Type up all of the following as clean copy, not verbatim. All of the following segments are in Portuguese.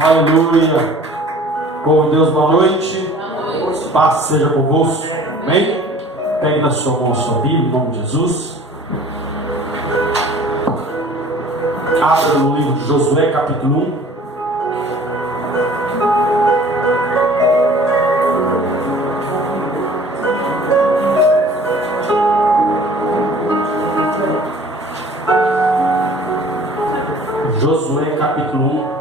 Aleluia. Povo de Deus, boa noite. Paz seja convosco. Amém? Pegue na sua mão a sua Bíblia, em nome de Jesus. Abra no livro de Josué, capítulo 1. Josué capítulo 1.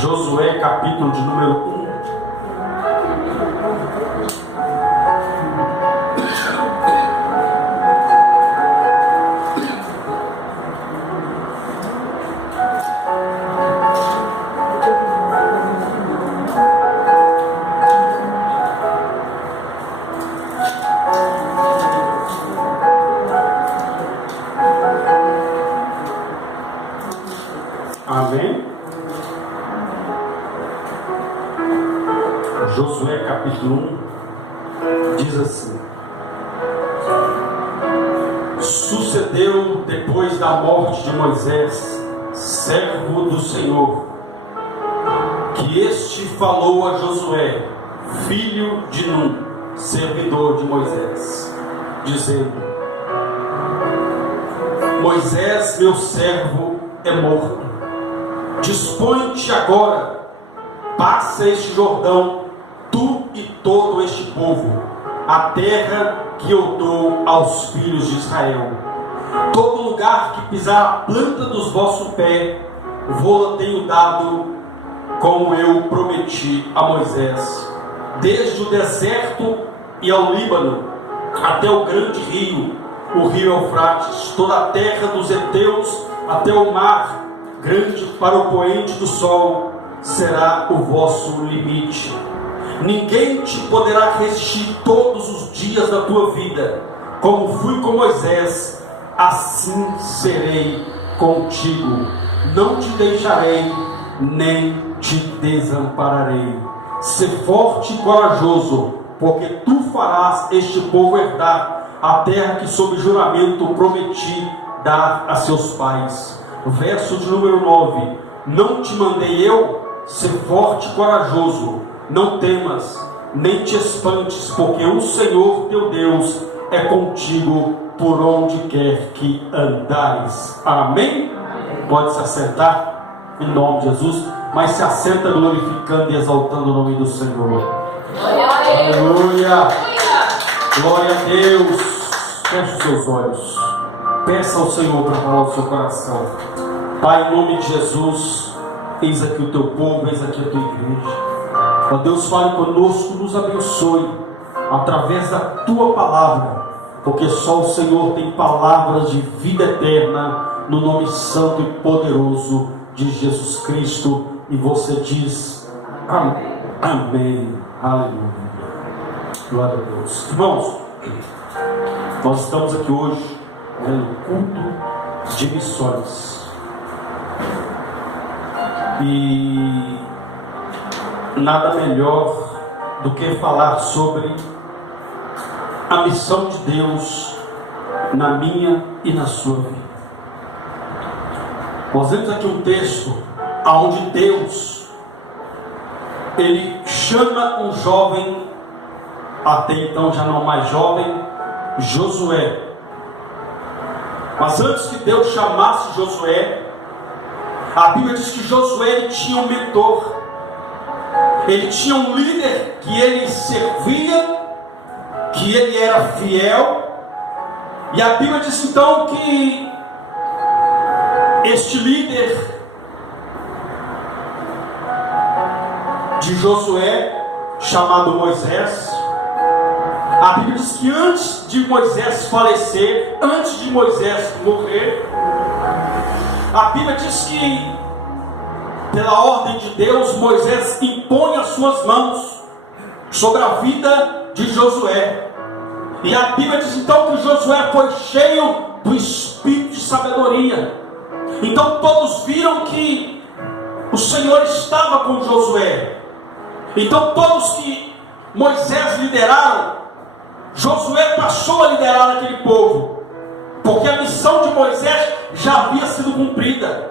Josué capítulo de número 1. Amém? Josué capítulo 1 diz assim: Sucedeu depois da morte de Moisés, servo do Senhor, que este falou a Josué, filho de Nun, servidor de Moisés, dizendo: Moisés, meu servo, é morto. Dispõe-te agora, passa este Jordão, tu e todo este povo, a terra que eu dou aos filhos de Israel. Todo lugar que pisar a planta dos vossos pés, vou-la tenho dado, como eu prometi a Moisés. Desde o deserto e ao Líbano, até o grande rio, o rio Eufrates, toda a terra dos heteus, até o mar grande para o poente do sol, será o vosso limite. Ninguém te poderá resistir todos os dias da tua vida. Como fui com Moisés, assim serei contigo. Não te deixarei, nem te desampararei. Sê forte e corajoso, porque tu farás este povo herdar a terra que sob juramento prometi dar a seus pais. Verso de número 9: Não te mandei eu? Sê forte e corajoso, não temas, nem te espantes, porque o Senhor teu Deus é contigo por onde quer que andares. Amém? Pode se assentar, em nome de Jesus, mas se assenta glorificando e exaltando o nome do Senhor. Aleluia! Glória a Deus! Feche os seus olhos, peça ao Senhor para falar o seu coração. Pai, em nome de Jesus, eis aqui o teu povo, eis aqui a tua igreja. Ó Deus, fale conosco, nos abençoe através da tua palavra, porque só o Senhor tem palavras de vida eterna, no nome santo e poderoso de Jesus Cristo. E você diz amém. Amém. Aleluia. Glória a Deus. Irmãos, nós estamos aqui hoje no culto de missões. E nada melhor do que falar sobre a missão de Deus na minha e na sua vida. Nós vemos aqui um texto onde Deus, Ele chama um jovem, até então já não mais jovem, Josué. Mas antes que Deus chamasse Josué, a Bíblia diz que Josué ele tinha um mentor, ele tinha um líder que ele servia, que ele era fiel. E a Bíblia diz então que este líder de Josué, chamado Moisés, a Bíblia diz que antes de Moisés falecer, antes de Moisés morrer, a Bíblia diz que, pela ordem de Deus, Moisés impõe as suas mãos sobre a vida de Josué. E a Bíblia diz então que Josué foi cheio do espírito de sabedoria. Então todos viram que o Senhor estava com Josué. Então todos que Moisés lideraram, Josué passou a liderar aquele povo, porque a missão de Moisés já havia sido cumprida.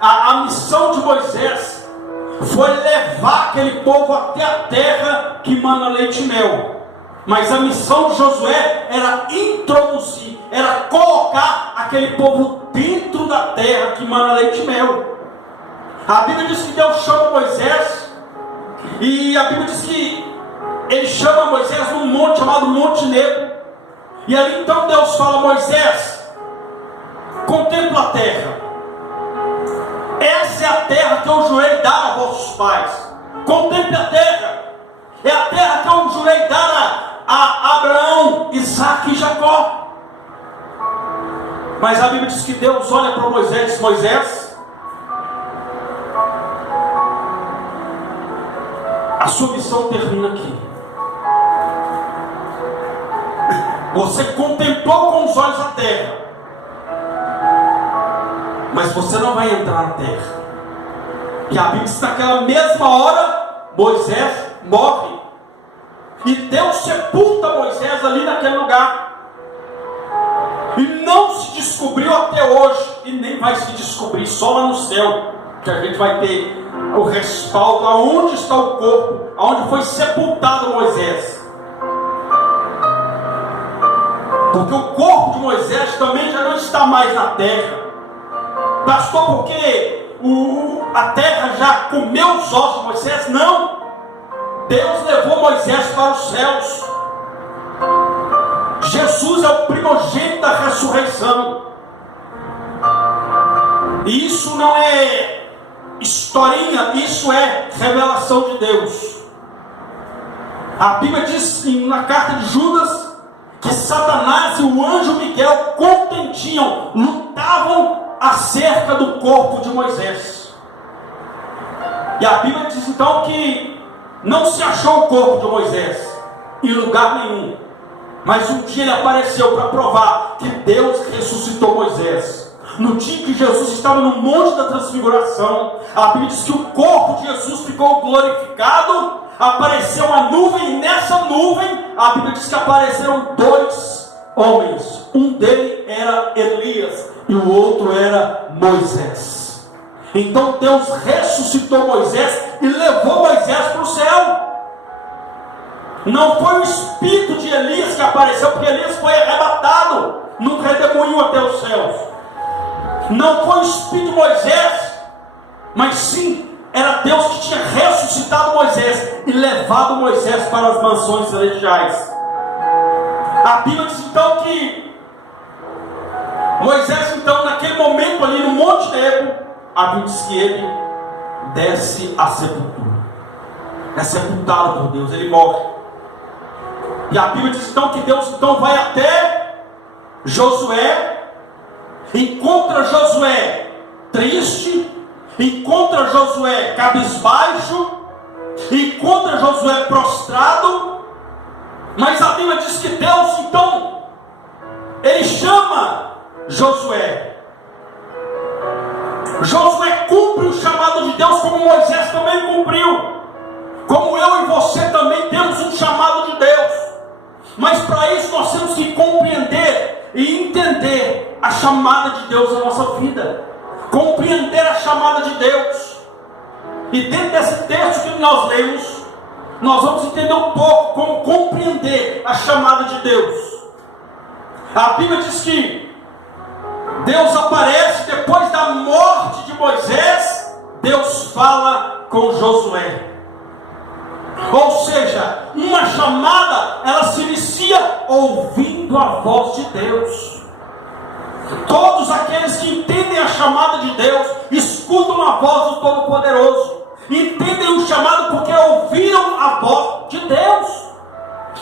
A missão de Moisés foi levar aquele povo até a terra que mana leite e mel. Mas a missão de Josué era introduzir, era colocar aquele povo dentro da terra que mana leite e mel. A Bíblia diz que Deus chama Moisés, e a Bíblia diz que ele chama Moisés num monte chamado Monte Nebo. E ali então Deus fala: Moisés, contempla a terra. Essa é a terra que eu jurei dar a vossos pais. Contemple a terra. É a terra que eu jurei dar a Abraão, Isaque e Jacó. Mas a Bíblia diz que Deus olha para Moisés e diz: Moisés, a sua missão termina aqui. Você contemplou com os olhos a terra, mas você não vai entrar na terra. E a Bíblia diz que naquela mesma hora Moisés morre, e Deus sepulta Moisés ali naquele lugar. E não se descobriu até hoje, e nem vai se descobrir, só lá no céu que a gente vai ter o respaldo aonde está o corpo, aonde foi sepultado Moisés. Porque o corpo de Moisés também já não está mais na terra. Pastor, porque a terra já comeu os ossos de Moisés? Não. Deus levou Moisés para os céus. Jesus é o primogênito da ressurreição. E isso não é historinha, isso é revelação de Deus. A Bíblia diz na carta de Judas que Satanás e o anjo Miguel contendiam, lutavam acerca do corpo de Moisés. E a Bíblia diz então que não se achou o corpo de Moisés em lugar nenhum, mas um dia ele apareceu para provar que Deus ressuscitou Moisés. No dia que Jesus estava no Monte da Transfiguração, a Bíblia diz que o corpo de Jesus ficou glorificado, apareceu uma nuvem, e nessa nuvem a Bíblia diz que apareceram dois homens. Um deles era Elias e o outro era Moisés. Então Deus ressuscitou Moisés e levou Moisés para o céu. Não foi o espírito de Elias que apareceu, porque Elias foi arrebatado num redemoinho até os céus. Não foi o espírito de Moisés, mas sim era Deus que tinha ressuscitado Moisés e levado Moisés para as mansões celestiais. A Bíblia diz então que Moisés, então, naquele momento ali no Monte Nebo, a Bíblia diz que ele desce à sepultura. É sepultado por Deus, ele morre. E a Bíblia diz então que Deus então vai até Josué, encontra Josué triste, encontra Josué cabisbaixo, encontra Josué prostrado. Mas a Bíblia diz que Deus então, ele chama Josué. Josué cumpre o chamado de Deus, como Moisés também cumpriu, como eu e você também temos um chamado de Deus. Mas para isso nós temos que compreender e entender a chamada de Deus na nossa vida, compreender a chamada de Deus. E dentro desse texto que nós lemos, nós vamos entender um pouco como compreender a chamada de Deus. A Bíblia diz que Deus aparece depois da morte de Moisés. Deus fala com Josué. Ou seja, uma chamada, ela se inicia ouvindo a voz de Deus. Todos aqueles que entendem a chamada de Deus escutam a voz do Todo-Poderoso, entendem o chamado porque ouviram a voz de Deus.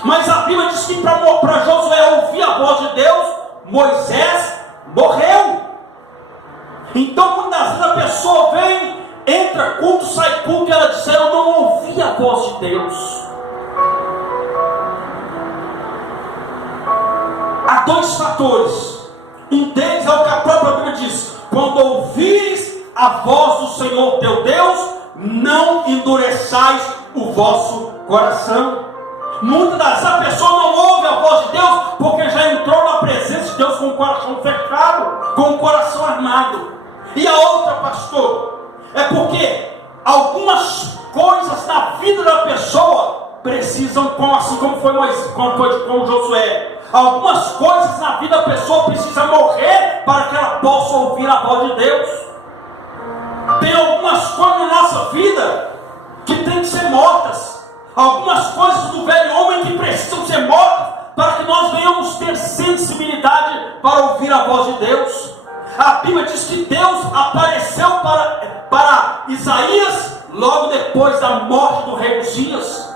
Mas a Bíblia diz que para Josué ouvir a voz de Deus, Moisés morreu. Então muitas vezes a pessoa vem, entra culto, sai culto, e ela diz: eu não ouvi a voz de Deus. Há dois fatores. Um deles é o que a própria Bíblia diz: quando ouvires a voz do Senhor teu Deus, não endureçais o vosso coração. Muitas das vezes a pessoa não ouve a voz de Deus porque já entrou na presença de Deus com o coração fechado, com o coração armado. E a outra, pastor, é porque algumas coisas na vida da pessoa precisam, assim como foi com Josué, algumas coisas na vida da pessoa precisam morrer para que ela possa ouvir a voz de Deus. Tem algumas coisas na nossa vida que tem que ser mortas. Algumas coisas do velho homem que precisam ser mortas para que nós venhamos ter sensibilidade para ouvir a voz de Deus. A Bíblia diz que Deus apareceu para Isaías logo depois da morte do rei Uzias.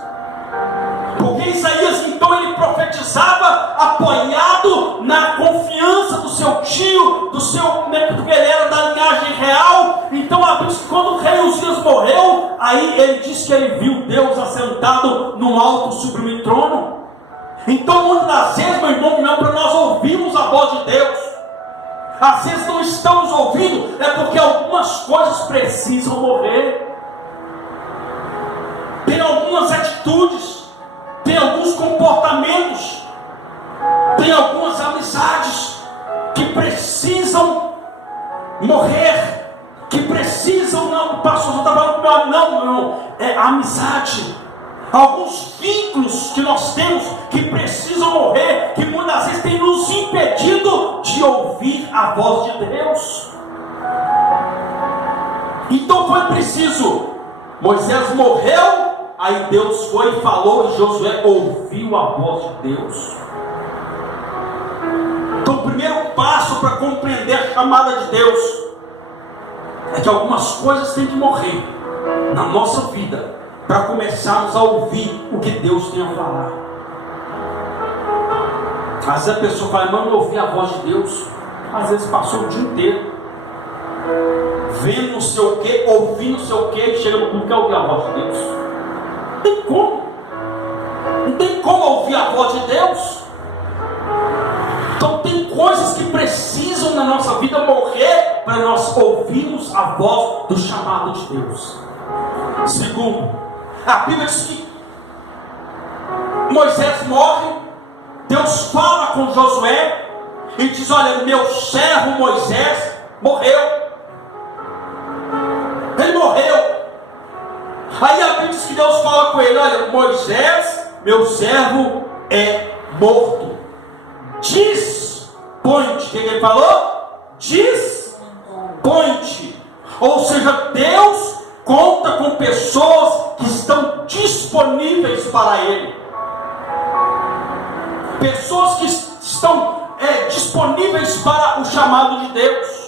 Porque Isaías então ele profetizava apoiado na confiança do seu tio, porque ele era da linhagem real. Então a Bíblia diz que quando o rei Uzias morreu, aí ele diz que ele viu Deus assentado num alto sublime trono. Então muitas das vezes, meu irmão, não é para nós ouvirmos a voz de Deus. Às vezes não estamos ouvindo, é porque algumas coisas precisam morrer. Tem algumas atitudes, tem alguns comportamentos, tem algumas amizades que precisam morrer, que precisam, não, o pastor não está falando comigo, não, é amizade. Alguns vínculos que nós temos que precisam morrer, que muitas vezes tem nos impedido de ouvir a voz de Deus. Então foi preciso, Moisés morreu, aí Deus foi e falou, e Josué ouviu a voz de Deus. Então o primeiro passo para compreender a chamada de Deus é que algumas coisas têm que morrer na nossa vida para começarmos a ouvir o que Deus tem a falar. Às vezes a pessoa fala, não ouvi a voz de Deus. Às vezes passou o dia inteiro vendo não sei o que, ouvindo não sei o que, e chega no culto, quer ouvir a voz de Deus. Não tem como. Não tem como ouvir a voz de Deus. Então tem coisas que precisam na nossa vida morrer para nós ouvirmos a voz do chamado de Deus. Segundo, a Bíblia diz que Moisés morre, Deus fala com Josué e diz, olha, meu servo Moisés morreu. Ele morreu. Aí a Bíblia diz que Deus fala com ele, olha, Moisés, meu servo, é morto. Dispõe-te. O que ele falou? Dispõe-te. Ou seja, Deus conta com pessoas que estão disponíveis para Ele. Pessoas que estão disponíveis para o chamado de Deus.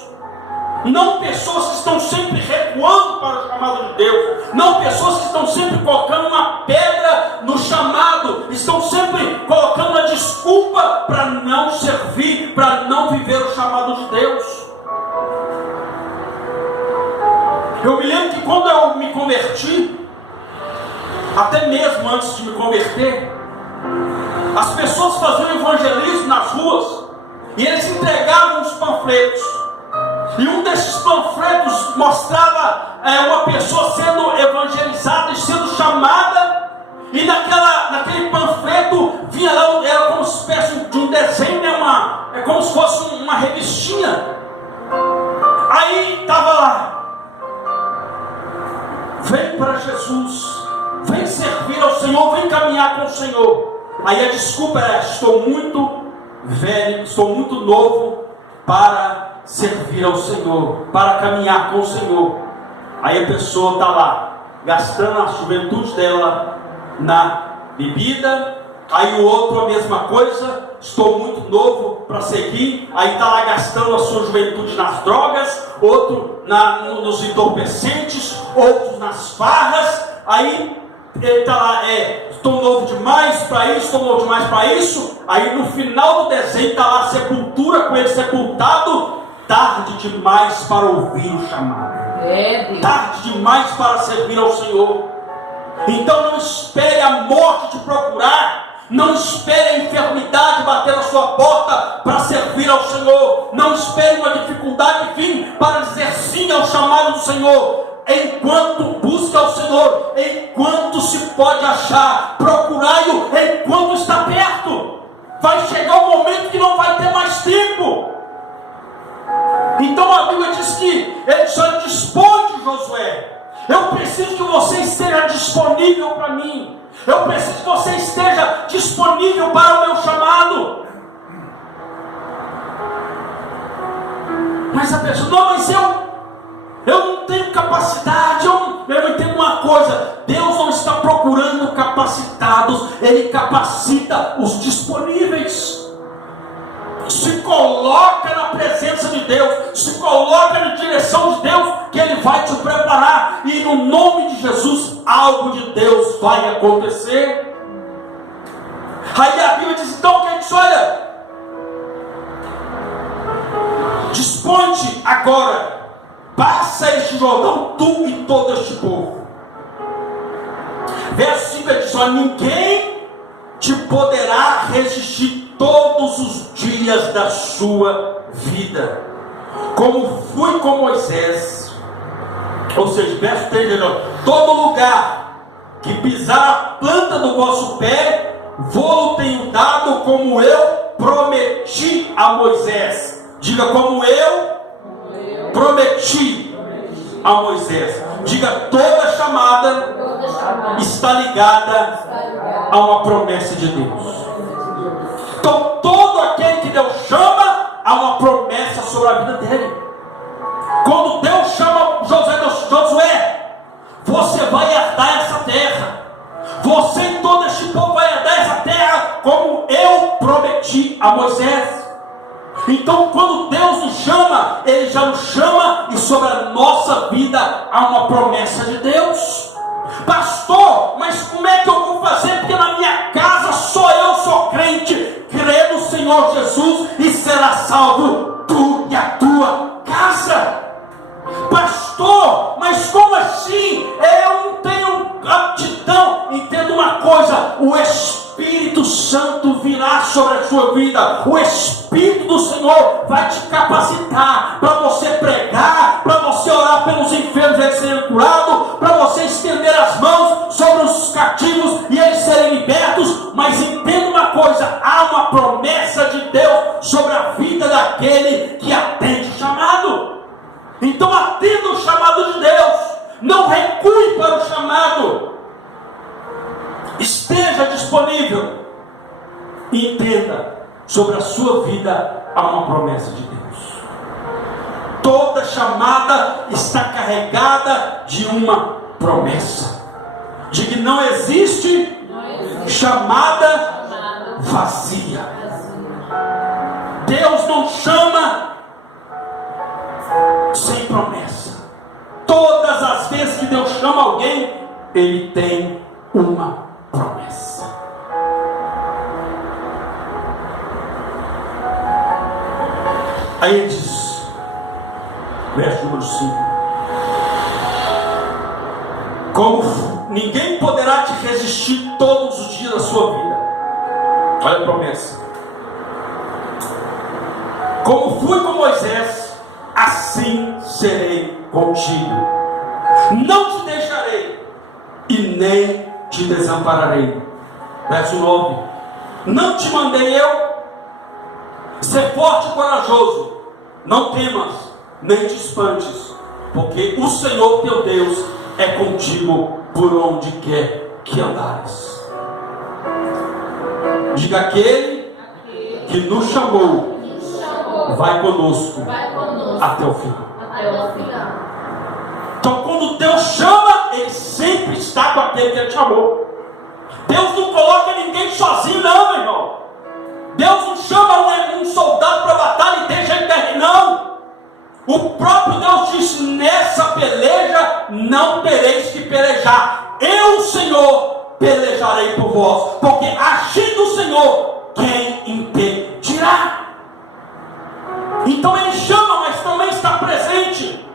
Não pessoas que estão sempre recuando para o chamado de Deus. Não pessoas que estão sempre colocando uma pedra no chamado. Estão sempre colocando uma desculpa para não servir, para não viver o chamado de Deus. Eu me lembro que quando eu me converti, até mesmo antes de me converter, as pessoas faziam evangelismo nas ruas e eles entregavam os panfletos. E um desses panfletos mostrava uma pessoa sendo evangelizada e sendo chamada. E naquele panfleto vinha lá, era como uma espécie de um desenho, é como se fosse uma revistinha. Aí estava lá: vem para Jesus, vem servir ao Senhor, vem caminhar com o Senhor. Aí a desculpa era: estou muito velho, estou muito novo para servir ao Senhor, para caminhar com o Senhor. Aí a pessoa está lá, gastando a juventude dela na bebida. Aí o outro a mesma coisa: estou muito novo para seguir. Aí está lá gastando a sua juventude nas drogas, outro nos entorpecentes, outros nas farras. Aí ele está lá, estou novo demais para isso, estou novo demais para isso. Aí no final do desenho está lá a sepultura com ele sepultado. Tarde demais para ouvir o chamado. Tarde demais para servir ao Senhor. Então não espere a morte te procurar Não espere a enfermidade bater na sua porta para servir ao Senhor. Não espere uma dificuldade vir para dizer sim ao chamado do Senhor. Enquanto busca ao Senhor, enquanto se pode achar, procurai-o enquanto está perto. Vai chegar um momento que não vai ter mais tempo. Então a Bíblia diz que ele só dispõe de Josué. Eu preciso que você esteja disponível para mim. Eu preciso que você esteja disponível para o meu chamado. Mas a pessoa, não, mas eu não tenho capacidade. Eu entendo uma coisa: Deus não está procurando capacitados, Ele capacita os disponíveis. Se coloca na presença de Deus, se coloca na direção de Deus, que Ele vai te preparar, e no nome de Jesus, algo de Deus vai acontecer. Aí a Bíblia diz, então, quem diz, olha, dispõe-te agora, passa este Jordão, tu e todo este povo. Verso 5 diz, olha, ninguém te poderá resistir todos os dias da sua vida, como fui com Moisés. Ou seja, verso 3, todo lugar que pisar a planta do vosso pé, vou-lo tenho dado, como eu prometi a Moisés. Diga, como eu prometi a Moisés. Diga, toda chamada está ligada a uma promessa de Deus. Então todo aquele que Deus chama, há uma promessa sobre a vida dele. Quando Deus chama Josué, você vai herdar essa terra. Você e todo este povo vai herdar essa terra, como eu prometi a Moisés. Então quando Deus nos chama, Ele já nos chama, e sobre a nossa vida há uma promessa de Deus. Pastor, mas como é que eu vou fazer? Porque na minha casa só eu sou crente. Crê no Senhor Jesus e será salvo tu e a tua casa. Pastor, mas como assim? Eu não tenho aptidão. Entenda uma coisa: o Espírito Santo virá sobre a sua vida. O Espírito do Senhor vai te capacitar para você pregar, para você orar pelos enfermos e eles serem curados, para você estender as mãos sobre os cativos e eles serem libertos. Mas entenda uma coisa: há uma promessa de Deus sobre a vida daquele que atende o chamado. Então atenda o chamado de Deus, não recue para o chamado, esteja disponível e entenda, sobre a sua vida há uma promessa de Deus. Toda chamada está carregada de uma promessa. Diga, não existe chamada vazia. Deus não chama sem promessa. Todas as vezes que Deus chama alguém, Ele tem uma promessa. Aí ele diz, verso número 5: como ninguém poderá te resistir todos os dias da sua vida. Olha a promessa. Como fui com Moisés, assim serei contigo. Não te deixarei e nem te desampararei. Verso 9: não te mandei eu? Ser forte e corajoso, não temas, nem te espantes, porque o Senhor teu Deus é contigo por onde quer que andares. Diga, aquele que nos chamou vai conosco até o final. Então quando Deus chama, Ele sempre está com aquele que Ele chamou. Deus não coloca ninguém sozinho não, meu irmão. Deus não chama um soldado para a batalha e deixa ele cair, não. O próprio Deus disse, nessa peleja não tereis que pelejar. Eu, Senhor, pelejarei por vós. Porque agindo o Senhor, quem impedirá? Então Ele chama, mas também está presente.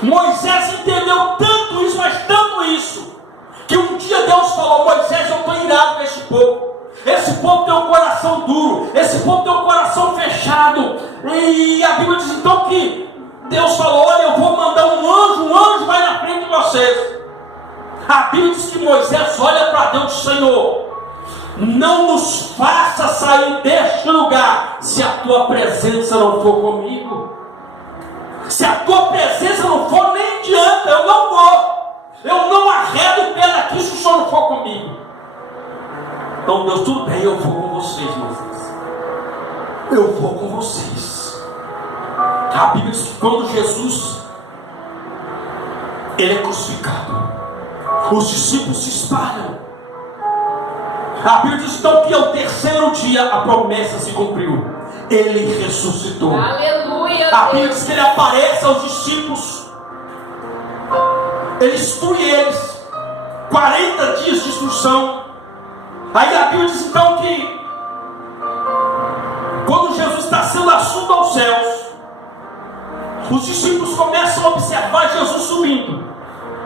Moisés entendeu tanto isso, mas tanto isso, que um dia Deus falou, Moisés, eu estou irado com este povo. esse povo tem um coração duro, esse povo tem um coração fechado. E a Bíblia diz então que Deus falou: olha, eu vou mandar um anjo vai na frente de vocês. A Bíblia diz que Moisés olha para Deus: Senhor, não nos faça sair deste lugar se a tua presença não for comigo. Se a tua presença não for, nem adianta, eu não vou. Eu não arredo o pé daqui se o Senhor não for comigo. Então Deus: tudo bem, eu vou com vocês, Moisés. Eu vou com vocês. A Bíblia diz que quando Jesus ele é crucificado, os discípulos se espalham. A Bíblia diz então que ao terceiro dia a promessa se cumpriu. Ele ressuscitou. Aleluia. A Bíblia diz que ele aparece aos discípulos. Ele instrui eles. 40 dias de instrução. Aí a Bíblia diz então que quando Jesus está sendo assunto aos céus, os discípulos começam a observar Jesus subindo.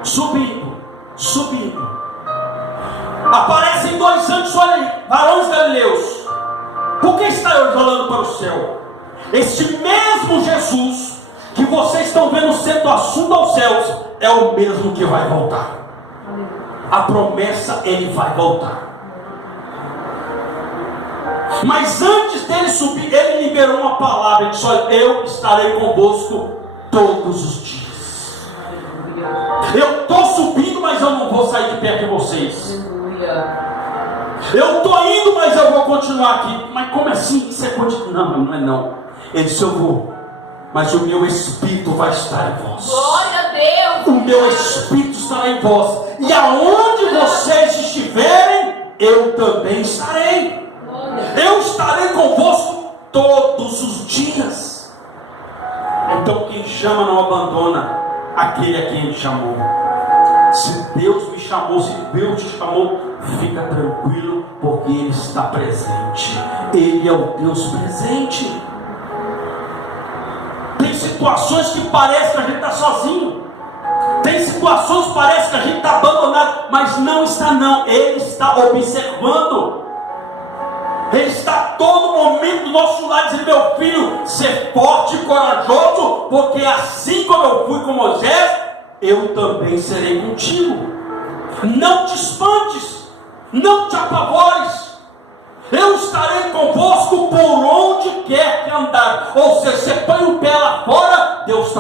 Subindo. Aparecem dois anjos, olha aí, varões galileus. Por que está olhando para o céu? Este mesmo Jesus que vocês estão vendo sendo assunto aos céus é o mesmo que vai voltar. A promessa, ele vai voltar. Mas antes dele subir, ele liberou uma palavra. Ele disse: olha, eu estarei convosco todos os dias. Eu estou subindo, mas eu não vou sair de perto de vocês. Eu estou indo, mas eu vou continuar aqui. Mas como assim? Você continua? Não é não. Ele disse: eu vou, mas o meu Espírito vai estar em vós. Glória a Deus. O meu Espírito estará em vós. E aonde vocês estiverem, eu também estarei. Eu estarei convosco todos os dias. Então quem chama não abandona aquele a quem ele chamou. Se Deus me chamou, se Deus te chamou, fica tranquilo, porque Ele está presente. Ele é o Deus presente. Tem situações que parece que a gente está sozinho. Tem situações que parece que a gente está abandonado, mas não está não. Ele está observando. Ele está todo momento do nosso lado dizendo: meu filho, ser forte e corajoso, porque assim como eu fui com Moisés, eu também serei contigo. Não te espantes, não te apavores. Eu estarei convosco por onde quer que andar. Ou seja, você põe o pé lá fora, Deus está